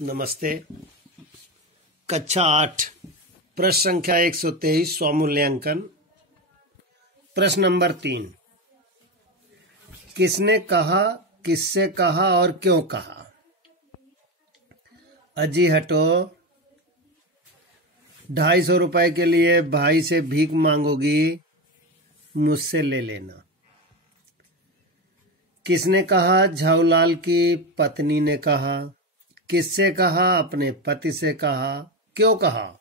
नमस्ते। कक्षा 8 प्रश्न संख्या 123 स्वमूल्यांकन। प्रश्न नंबर 3। किसने कहा, किससे कहा और क्यों कहा? अजी हटो, 250 रुपए के लिए भाई से भीख मांगोगी, मुझसे ले लेना। किसने कहा? झाऊलाल की पत्नी ने कहा। किससे कहा? अपने पति से कहा। क्यों कहा?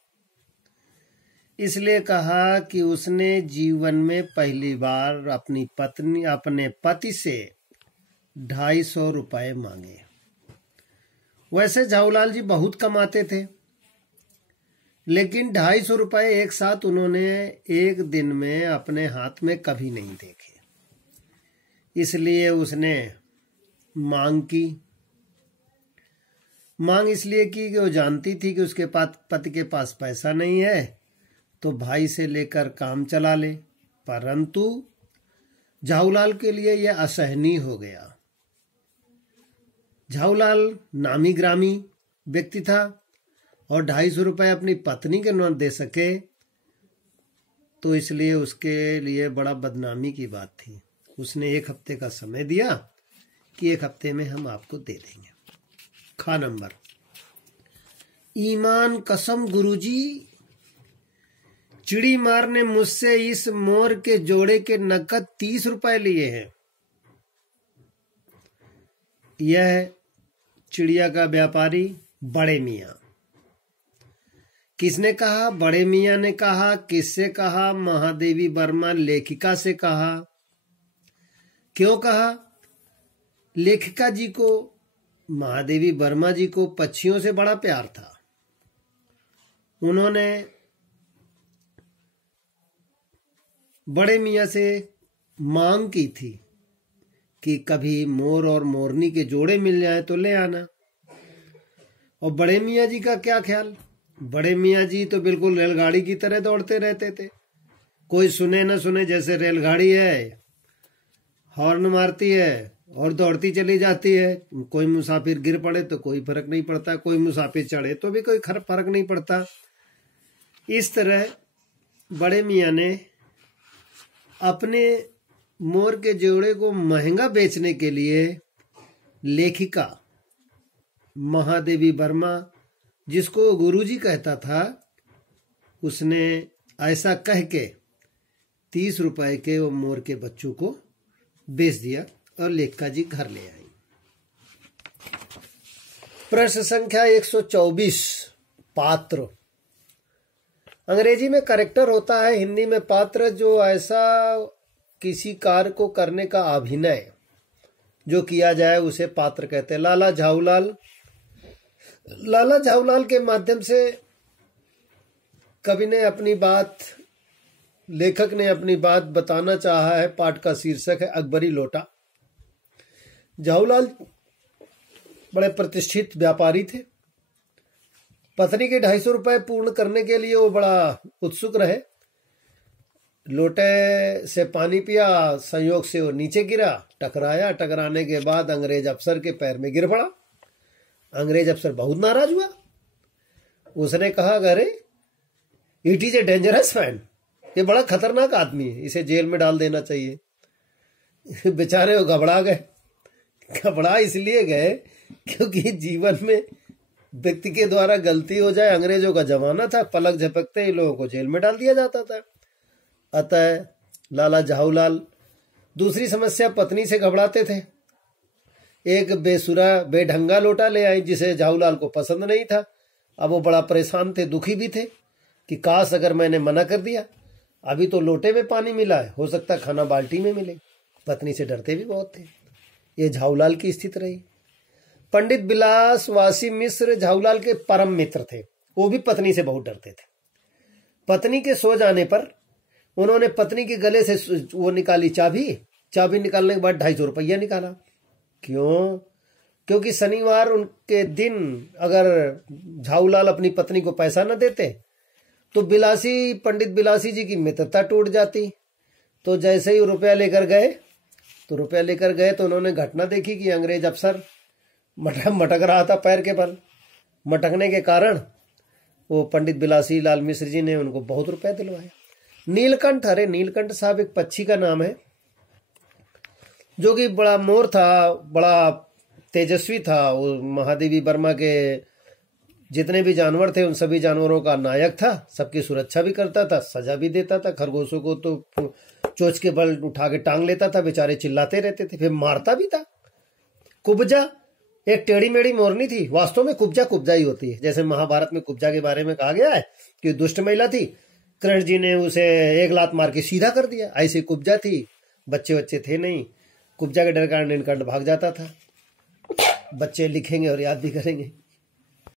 इसलिए कहा कि उसने जीवन में पहली बार अपने पति से 250 रुपए मांगे। वैसे झाऊलाल जी बहुत कमाते थे, लेकिन 250 रुपए एक साथ उन्होंने एक दिन में अपने हाथ में कभी नहीं देखे। इसलिए उसने मांग की। मांग इसलिए की कि वो जानती थी कि उसके पति के पास पैसा नहीं है, तो भाई से लेकर काम चला ले। परंतु झाऊलाल के लिए यह असहनीय हो गया। झाऊलाल नामी ग्रामी व्यक्ति था और 250 रुपए अपनी पत्नी के न दे सके, तो इसलिए उसके लिए बड़ा बदनामी की बात थी। उसने 1 हफ्ते का समय दिया कि 1 हफ्ते में हम आपको दे देंगे। खा नंबर। ईमान कसम गुरुजी, चिड़ी मार ने मुझसे इस मोर के जोड़े के नकद 30 रुपए लिए हैं। यह चिड़िया का व्यापारी बड़े मियाँ। किसने कहा? बड़े मियाँ ने कहा। किससे कहा? महादेवी वर्मा लेखिका से कहा। क्यों कहा? लेखिका जी को, महादेवी वर्मा जी को पक्षियों से बड़ा प्यार था। उन्होंने बड़े मियाँ से मांग की थी कि कभी मोर और मोरनी के जोड़े मिल जाए तो ले आना। और बड़े मियाँ जी का क्या ख्याल? बड़े मियाँ जी तो बिल्कुल रेलगाड़ी की तरह दौड़ते रहते थे। कोई सुने न सुने, जैसे रेलगाड़ी है, हॉर्न मारती है और दौड़ती चली जाती है। कोई मुसाफिर गिर पड़े तो कोई फर्क नहीं पड़ता, कोई मुसाफिर चढ़े तो भी कोई फर्क नहीं पड़ता। इस तरह बड़े मियाँ ने अपने मोर के जोड़े को महंगा बेचने के लिए लेखिका महादेवी वर्मा, जिसको गुरुजी कहता था, उसने ऐसा कह के 30 रुपए के वो मोर के बच्चों को बेच दिया और लेखिका जी घर ले आई। प्रश्न संख्या 124 पात्र। अंग्रेजी में कैरेक्टर होता है, हिंदी में पात्र। जो ऐसा किसी कार्य को करने का अभिनय जो किया जाए उसे पात्र कहते हैं। लाला झाऊलाल के माध्यम से कवि ने अपनी बात, लेखक ने अपनी बात बताना चाहा है। पाठ का शीर्षक है अकबरी लोटा। झाऊलाल बड़े प्रतिष्ठित व्यापारी थे। पत्नी के 250 रुपए पूर्ण करने के लिए वो बड़ा उत्सुक रहे। लोटे से पानी पिया, संयोग से वो नीचे गिरा, टकराया। टकराने के बाद अंग्रेज अफसर के पैर में गिर पड़ा। अंग्रेज अफसर बहुत नाराज हुआ। उसने कहा, अरे it is a dangerous man, ये बड़ा खतरनाक आदमी है, इसे जेल में डाल देना चाहिए। बेचारे वो घबरा गए। घबरा इसलिए गए क्योंकि जीवन में व्यक्ति के द्वारा गलती हो जाए, अंग्रेजों का जमाना था, पलक झपकते ही लोगों को जेल में डाल दिया जाता था। अतः लाला झाऊलाल दूसरी समस्या पत्नी से घबराते थे। एक बेसुरा बेढंगा लोटा ले आई, जिसे झाऊलाल को पसंद नहीं था। अब वो बड़ा परेशान थे, दुखी भी थे कि काश अगर मैंने मना कर दिया। अभी तो लोटे में पानी मिला है, हो सकता है खाना बाल्टी में मिले। पत्नी से डरते भी बहुत थे। ये झाऊलाल की स्थिति रही। पंडित बिलासवासी मिश्र झाऊलाल के परम मित्र थे। वो भी पत्नी से बहुत डरते थे। पत्नी के सो जाने पर उन्होंने पत्नी के गले से वो निकाली चाबी निकालने के बाद 250 रुपया निकाला। क्यों? क्योंकि शनिवार उनके दिन अगर झाऊलाल अपनी पत्नी को पैसा न देते तो पंडित बिलासी जी की मित्रता टूट जाती। तो जैसे ही रुपया लेकर गए तो उन्होंने घटना देखी कि अंग्रेज अफसर मटक रहा था पैर के बल। मटकने के कारण वो पंडित बिलासी लाल मिश्र जी ने उनको बहुत रुपए दिलवाया। नीलकंठ, अरे नीलकंठ साहब एक पक्षी का नाम है जो कि बड़ा मोर था, बड़ा तेजस्वी था। वो महादेवी वर्मा के जितने भी जानवर थे उन सभी जानवरों का नायक था, सबकी सुरक्षा भी करता था, सजा भी देता था। खरगोशों को तो चोंच के बल उठा के टांग लेता था, बेचारे चिल्लाते रहते थे, फिर मारता भी था। कुब्जा एक टेढ़ी मेढ़ी मोरनी थी, वास्तव में कुब्जा कुब्जा ही होती है। जैसे महाभारत में कुब्जा के बारे में कहा गया है कि दुष्ट महिला थी, कृष्ण जी ने उसे एक लात मार के सीधा कर दिया, ऐसी कुब्जा थी। बच्चे थे नहीं, कुब्जा के डर कारण नीलकंठ भाग जाता था। बच्चे लिखेंगे और याद भी करेंगे।